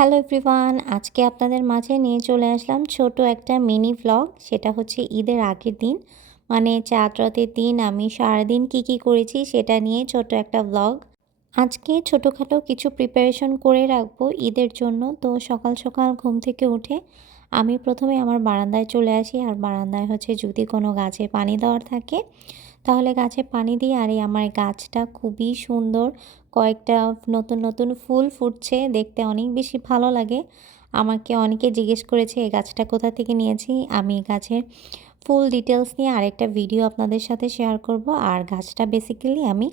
Hello everyone, আজকে আপনাদের মাঝে নিয়ে চলে আসলাম ছোট একটা মিনি ভ্লগ। সেটা হচ্ছে ঈদের আগের দিন, মানে চাঁদ রাতের দিন আমি সারাদিন কি করেছি সেটা নিয়ে ছোট একটা ভ্লগ। আজকে ছোটোখাটো কিছু প্রিপারেশন করে রাখবো ঈদের জন্য। তো সকাল সকাল ঘুম থেকে উঠে আমি প্রথমে আমার বারান্দায় চলে আসি। আর বারান্দায় হচ্ছে যদি কোনো গাছে পানি দেওয়ার থাকে তাহলে গাছে পানি দিই। আর এই আমার গাছটা খুবই সুন্দর, কয়েকটা নতুন নতুন ফুল ফুটছে, দেখতে অনেক বেশি ভালো লাগে। আমাকে অনেকে জিজ্ঞেস করেছে এই গাছটা কোথা থেকে নিয়েছি। আমি গাছের ফুল ডিটেলস নিয়ে আরেকটা ভিডিও আপনাদের সাথে শেয়ার করব। আর গাছটা বেসিক্যালি আমি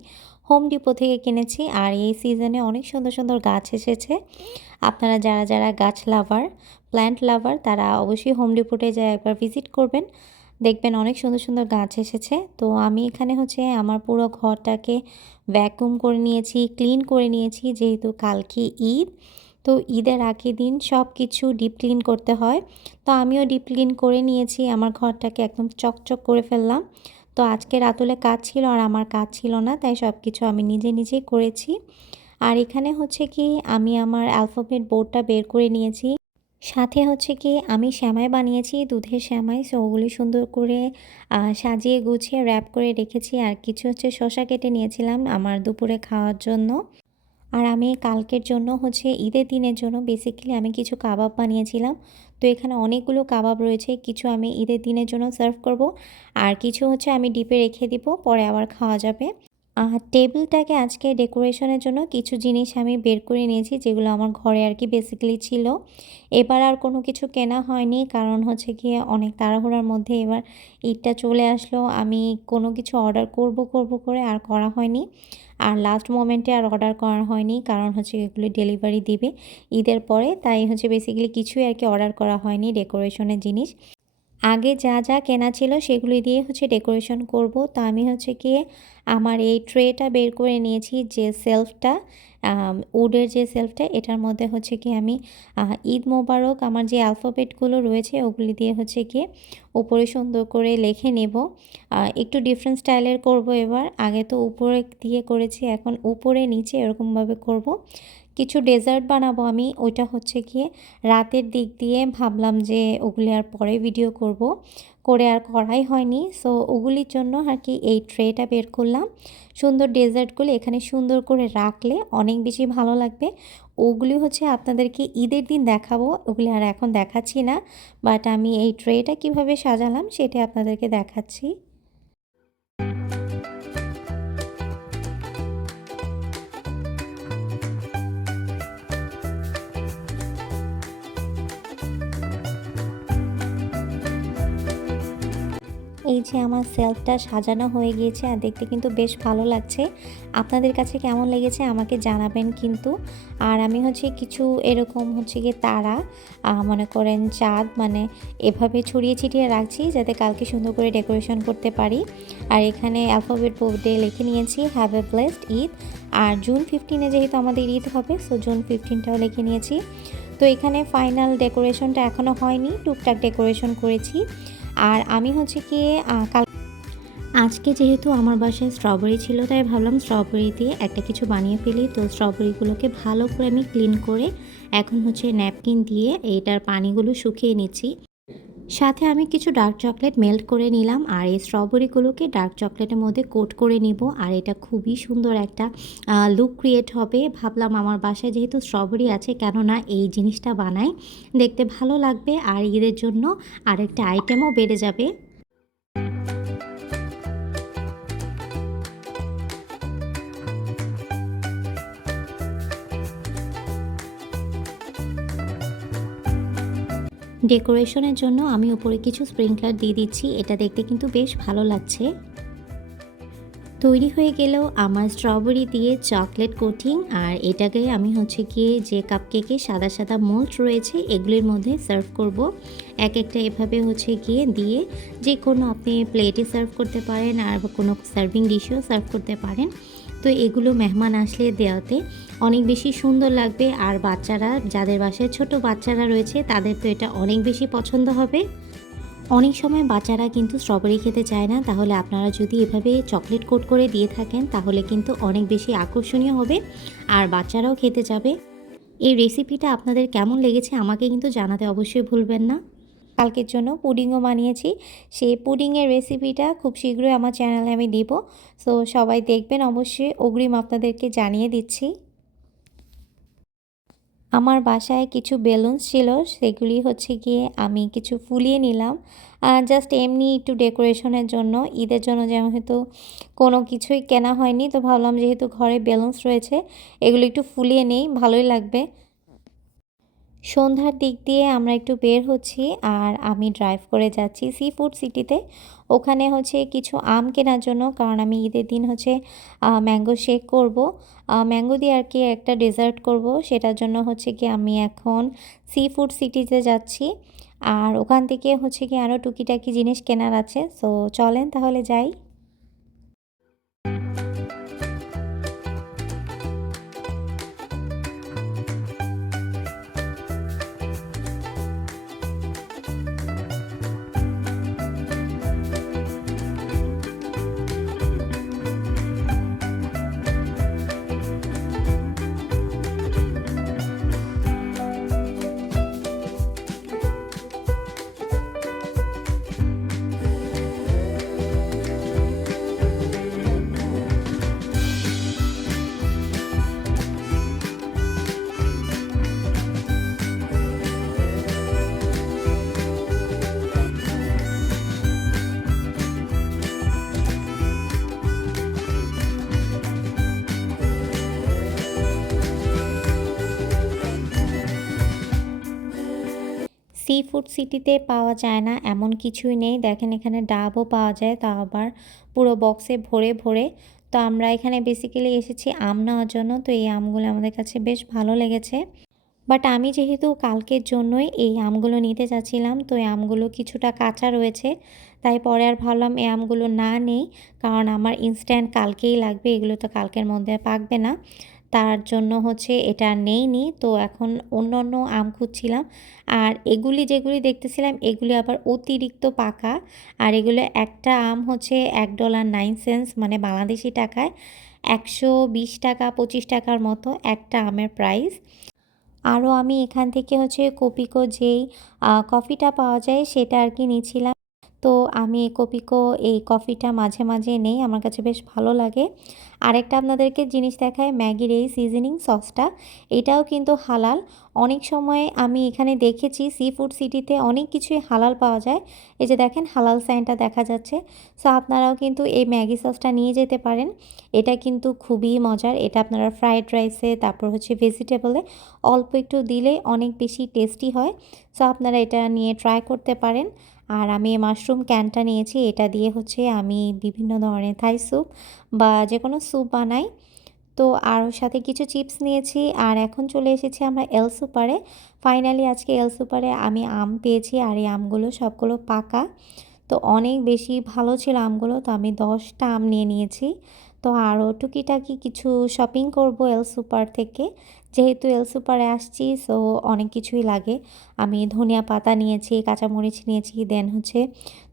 হোম ডিপো থেকে কিনেছি। আর এই সিজনে অনেক সুন্দর সুন্দর গাছ এসেছে। আপনারা যারা যারা গাছ লাভার, প্ল্যান্ট লাভার, তারা অবশ্যই হোম ডিপোতে যায় একবার ভিজিট করবেন, দেখবেন অনেক সুন্দর সুন্দর গাছ এসেছে। তো আমি এখানে হচ্ছে আমার পুরো ঘরটাকে ভ্যাকুম করে নিয়েছি, ক্লিন করে নিয়েছি, যেহেতু কালকে ঈদ। তো ঈদের আগের দিন সব কিছু ডিপ ক্লিন করতে হয়। তো আমিও ডিপ ক্লিন করে নিয়েছি, আমার ঘরটাকে একদম চকচক করে ফেললাম। তো আজকে রাতুলে কাজ ছিল আর আমার কাজ ছিল না, তাই সব কিছু আমি নিজেই করেছি। আর এখানে হচ্ছে কি আমি আমার অ্যালফাবেট বোর্ডটা বের করে নিয়েছি। সাথে হচ্ছে কি আমি সেমাই বানিয়েছি, দুধের সেমাই। সো ওগুলি সুন্দর করে সাজিয়ে গুছিয়ে র্যাপ করে রেখেছি। আর কিছু হচ্ছে শসা কেটে নিয়েছিলাম আমার দুপুরে খাওয়ার জন্য। আর আমি কালকের জন্য হচ্ছে ঈদের দিনের জন্য বেসিক্যালি আমি কিছু কাবাব বানিয়েছিলাম। তো এখানে অনেকগুলো কাবাব রয়েছে, কিছু আমি ঈদের দিনের জন্য সার্ভ করব, আর কিছু হচ্ছে আমি ডিপে রেখে দিব, পরে আবার খাওয়া যাবে। টেবিলটাকে আজকে ডেকোরেশনের জন্য কিছু জিনিস আমি বের করে নিয়েছি, যেগুলো আমার ঘরে আর কি বেসিক্যালি ছিল। এবার আর কোনো কিছু কেনা হয়নি, কারণ হচ্ছে গিয়ে অনেক তাড়াহুড়ার মধ্যে এবার ঈদটা চলে আসলো। আমি কোনো কিছু অর্ডার করব করে আর করা হয়নি। আর লাস্ট মোমেন্টে আর অর্ডার করা হয়নি, কারণ হচ্ছে এগুলো ডেলিভারি দিবে ঈদের পরে, তাই হচ্ছে বেসিক্যালি কিছুই আর কি অর্ডার করা হয়নি ডেকোরেশনের জিনিস। আগে যা যা কেনা ছিল সেগুলি দিয়ে হচ্ছে ডেকোরেশন করব। তো আমি হচ্ছে গিয়ে আমার এই ট্রেটা বের করে নিয়েছি, যে সেলফটা, উডের যে সেলফটা, এটার মধ্যে হচ্ছে কি আমি ঈদ মোবারক আমার যে অ্যালফাবেটগুলো রয়েছে ওগুলি দিয়ে হচ্ছে গিয়ে উপরে সুন্দর করে লিখে নেব। একটু ডিফারেন্ট স্টাইলের করব এবার। আগে তো উপরে দিয়ে করেছি, এখন উপরে নিচে এরকমভাবে করব। কিছু ডেজার্ট বানাবো আমি, ওইটা হচ্ছে গিয়ে রাতের দিক দিয়ে ভাবলাম যে ওগুলি আর পরে ভিডিও করব, করে আর করাই হয়নি। সো ওগুলির জন্য আর কি এই ট্রেটা বের করলাম। সুন্দর ডেজার্টগুলো এখানে সুন্দর করে রাখলে অনেক বেশি ভালো লাগবে। ওগুলি হচ্ছে আপনাদেরকে ঈদের দিন দেখাবো, ওগুলি আর এখন দেখাচ্ছি না। বাট আমি এই ট্রেটা কিভাবে সাজালাম সেটা আপনাদেরকে দেখাচ্ছি। এই যে আমার সেলফটা সাজানো হয়ে গিয়েছে, আর দেখতে কিন্তু বেশ ভালো লাগছে। আপনাদের কাছে কেমন লেগেছে আমাকে জানাবেন কিন্তু। আর আমি হচ্ছে কিছু এরকম হচ্ছে গিয়ে তারা, মনে করেন চাঁদ, মানে এভাবে ছড়িয়ে ছিটিয়ে রাখছি যাতে কালকে সুন্দর করে ডেকোরেশন করতে পারি। আর এখানে অ্যালফাবেট বোর্ডে লিখে নিয়েছি হ্যাভ এ ব্লেসড ঈদ। আর জুন 15-এ যেহেতু আমাদের ঈদ হবে, সো জুন 15টাও লিখে নিয়েছি। তো এখানে ফাইনাল ডেকোরেশনটা এখনও হয়নি, টুকটাক ডেকোরেশন করেছি। আর আমি হচ্ছে গিয়ে আজকে যেহেতু আমার বাসায় স্ট্রবেরি ছিল, তাই ভাবলাম স্ট্রবেরি দিয়ে একটা কিছু বানিয়ে ফেলি। তো স্ট্রবেরিগুলোকে ভালো করে আমি ক্লিন করে এখন হচ্ছে ন্যাপকিন দিয়ে এইটার পানিগুলো শুকিয়ে নিচ্ছি। সাথে আমি কিছু ডার্ক চকলেট মেল্ট করে নিলাম, আর এই স্ট্রবেরিগুলোকে ডার্ক চকলেটের মধ্যে কোট করে নিব। আর এটা খুবই সুন্দর একটা লুক ক্রিয়েট হবে। ভাবলাম আমার বাসায় যেহেতু স্ট্রবেরি আছে, কেননা এই জিনিসটা বানাই, দেখতে ভালো লাগবে, আর ঈদের জন্য আরেকটা আইটেমও বেড়ে যাবে। ডেকোরেশনের জন্য আমি উপরে কিছু স্প্রিংকলার দিয়ে দিচ্ছি, এটা দেখতে কিন্তু বেশ ভালো লাগছে। তৈরি হয়ে গেলেও আমার স্ট্রবেরি দিয়ে চকলেট কোটিং। আর এটাকে আমি হচ্ছে গিয়ে যে কাপকেকে সাদা সাদা মোল্ড রয়েছে এগুলির মধ্যে সার্ভ করব। এক একটা এভাবে হচ্ছে গিয়ে দিয়ে যে কোনো আপনি প্লেটে সার্ভ করতে পারেন, আর কোনো সার্ভিং ডিশেও সার্ভ করতে পারেন। তো এগুলো মেহমান আসলে দেওয়াতে অনেক বেশি সুন্দর লাগবে। আর বাচ্চারা, যাদের বাসায় ছোট বাচ্চারা রয়েছে, তাদের তো এটা অনেক বেশি পছন্দ হবে। অনেক সময় বাচ্চারা কিন্তু স্ট্রবেরি খেতে চায় না, তাহলে আপনারা যদি এভাবে চকলেট কোট করে দিয়ে থাকেন তাহলে কিন্তু অনেক বেশি আকর্ষণীয় হবে, আর বাচ্চারাও খেতে যাবে। এই রেসিপিটা আপনাদের কেমন লেগেছে আমাকে কিন্তু জানাতে অবশ্যই ভুলবেন না। কালকের জন্য পুডিংও বানিয়েছি, সেই পুডিংয়ের রেসিপিটা খুব শীঘ্রই আমার চ্যানেলে আমি দিব। সো সবাই দেখবেন, অবশ্যই অগ্রিম আপনাদেরকে জানিয়ে দিচ্ছি। আমার বাসায় কিছু বেলুনস ছিল, সেগুলি হচ্ছে গিয়ে আমি কিছু ফুলিয়ে নিলাম জাস্ট এমনি একটু ডেকোরেশনের জন্য, ঈদের জন্য যেহেতু কোনো কিছুই কেনা হয়নি, তো ভাবলাম যেহেতু ঘরে বেলুনস রয়েছে এগুলো একটু ফুলিয়ে নেই, ভালোই লাগবে। সন্ধ্যার দিক দিয়ে আমরা একটু বের হচ্ছি আর আমি ড্রাইভ করে যাচ্ছি সি ফুড সিটিতে। ওখানে হচ্ছে কিছু আম কেনার জন্য, কারণ আমি ঈদের দিন হচ্ছে ম্যাঙ্গো শেক করব, ম্যাঙ্গো দিয়ে আর কি একটা ডেজার্ট করব, সেটার জন্য হচ্ছে কি আমি এখন সি ফুড সিটিতে যাচ্ছি। আর ওখান থেকে হচ্ছে কি আরও টুকিটাকি জিনিস কেনার আছে, সো চলেন তাহলে যাই। সি ফুড সিটিতে পাওয়া যায় না এমন কিছুই নেই, দেখেন এখানে ডাবও পাওয়া যায়, তা আবার পুরো বক্সে ভরে ভরে। তো আমরা এখানে বেসিক্যালি এসেছি আম নেওয়ার জন্য, তো এই আমগুলো আমাদের কাছে বেশ ভালো লেগেছে। বাট আমি যেহেতু কালকের জন্যই এই আমগুলো নিতে চাচ্ছিলাম, তো এই আমগুলো কিছুটা কাঁচা রয়েছে, তাই পরে আর ভাবলাম এই আমগুলো না নেই, কারণ আমার ইনস্ট্যান্ট কালকেই লাগবে, এগুলো তো কালকের মধ্যে পাকবে না, তার জন্য হচ্ছে এটা নেইনি। তো এখন অন্য অন্য আম খুঁজছিলাম, আর এগুলি যেগুলি দেখতেছিলাম এগুলি আবার অতিরিক্ত পাকা, আর এগুলো একটা আম হচ্ছে $1.09, মানে বাংলাদেশি টাকায় 120 টাকা 25 টাকার মতো একটা আমের প্রাইস। আরও আমি এখান থেকে হচ্ছে কোপিকো যেই কফিটা পাওয়া যায় সেটা আর কি নিচ্ছিলাম। তো আমি কোপিকো এই কফিটা মাঝে মাঝে নেই, আমার কাছে বেশ ভালো লাগে। আরেকটা আপনাদেরকে জিনিস দেখায়, ম্যাগির এই সিজনিং সসটা, এটাও কিন্তু হালাল। অনেক সময় আমি এখানে দেখেছি সি ফুড সিটিতে অনেক কিছুই হালাল পাওয়া যায়, এই যে দেখেন হালাল সাইনটা দেখা যাচ্ছে। সো আপনারাও কিন্তু এই ম্যাগি সসটা নিয়ে যেতে পারেন, এটা কিন্তু খুবই মজার। এটা আপনারা ফ্রাইড রাইসে, তারপর হচ্ছে ভেজিটেবলে অল্প একটু দিলে অনেক বেশি টেস্টি হয়। সো আপনারা এটা নিয়ে ট্রাই করতে পারেন। আর আমি মাশরুম ক্যানটা নিয়েছি, এটা দিয়ে হচ্ছে আমি বিভিন্ন ধরনের থাই স্যুপ বা যে কোনো স্যুপ বানাই। তো আর সাথে কিছু চিপস নিয়েছি, আর এখন চলে এসেছি আমরা এল সুপারে। ফাইনালি আজকে এল সুপারে আমি আম পেয়েছি, আর এই আমগুলো সবগুলো পাকা, তো অনেক বেশি ভালো ছিল আমগুলো, তো আমি 10টা আম নিয়ে নিয়েছি। তো আরও টুকিটাকি কিছু শপিং করব এল সুপার থেকে, যেহেতু এল সুপারে আসছি, সো অনেক কিছুই লাগে। আমি ধনিয়া পাতা নিয়েছি, কাঁচামরিচ নিয়েছি, দেন হচ্ছে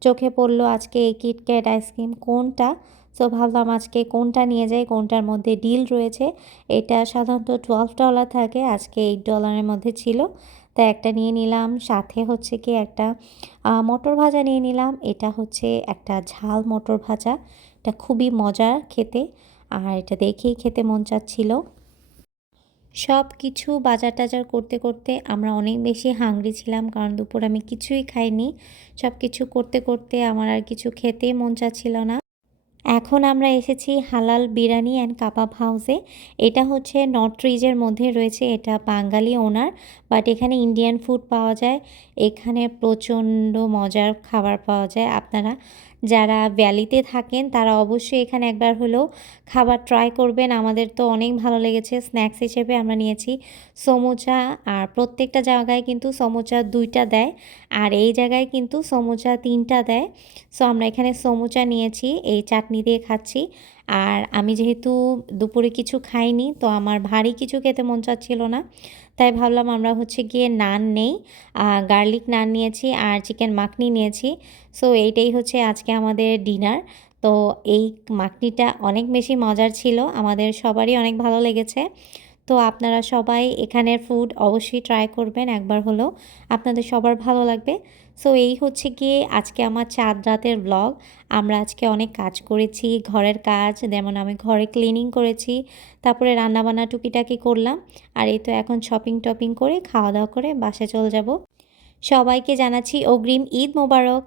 চোখে পড়লো আজকে এই কিটক্যাট আইসক্রিম কোনটা, সো ভাবলাম আজকে কোনটা নিয়ে যাই, কোনটার মধ্যে ডিল রয়েছে। এটা সাধারণত $12 থাকে, আজকে $8 মধ্যে ছিল, তাই একটা নিয়ে নিলাম। সাথে হচ্ছে কি একটা মটর ভাজা নিয়ে নিলাম, এটা হচ্ছে একটা ঝাল মটর ভাজা, এটা খুবই মজার খেতে, আর এটা দেখেই খেতে মন চাচ্ছিল। সব কিছু বাজার টাজার করতে করতে আমরা অনেক বেশি হাংরি ছিলাম, কারণ দুপুরে আমি কিছুই খাইনি। সব কিছু করতে করতে আমার আর কিছু খেতেই মন চাচ্ছিল না। এখন আমরা এসেছি হালাল বিরিয়ানি অ্যান্ড কাবাব হাউসে। এটা হচ্ছে নর্থ রিজের মধ্যে রয়েছে, এটা বাঙালি ওনার, বাট এখানে ইন্ডিয়ান ফুড পাওয়া যায়। এখানে প্রচণ্ড মজার খাবার পাওয়া যায়। আপনারা যারা ভ্যালিতে থাকেন তারা অবশ্যই এখানে একবার হলেও খাবার ট্রাই করবেন। আমাদের তো অনেক ভালো লেগেছে। স্ন্যাক্স হিসেবে আমরা নিয়েছি সমোচা, আর প্রত্যেকটা জায়গায় কিন্তু সমোচা 2টা দেয়, আর এই জায়গায় কিন্তু সমোচা 3টা দেয়। সো আমরা এখানে সমোচা নিয়েছি, এই চাটনি দিয়ে খাচ্ছি। আর আমি যেহেতু দুপুরে কিছু খাইনি, তো আমার ভারী কিছু খেতে মন চাচ্ছিল না, তাই ভাবলাম আমরা হচ্ছে গিয়ে নান নেই, গার্লিক নান নিয়েছি আর চিকেন মাখনি নিয়েছি। সো এইটাই হচ্ছে আজকে আমাদের ডিনার। তো এই মাখনিটা অনেক বেশি মজার ছিল, আমাদের সবারই অনেক ভালো লেগেছে। তো আপনারা সবাই এখানের ফুড অবশ্যই ট্রাই করবেন একবার হলেও, আপনাদের সবার ভালো লাগবে। সো এই হচ্ছে গিয়ে আজকে আমার চাঁদ রাতের ব্লগ। আমরা আজকে অনেক কাজ করেছি, ঘরের কাজ, যেমন আমি ঘরে ক্লিনিং করেছি, তারপরে রান্নাবান্না টুকিটাকি করলাম। আর এই তো এখন শপিং টপিং করে খাওয়া দাওয়া করে বাসায় চলে যাব। সবাইকে জানাচ্ছি অগ্রিম ঈদ মোবারক।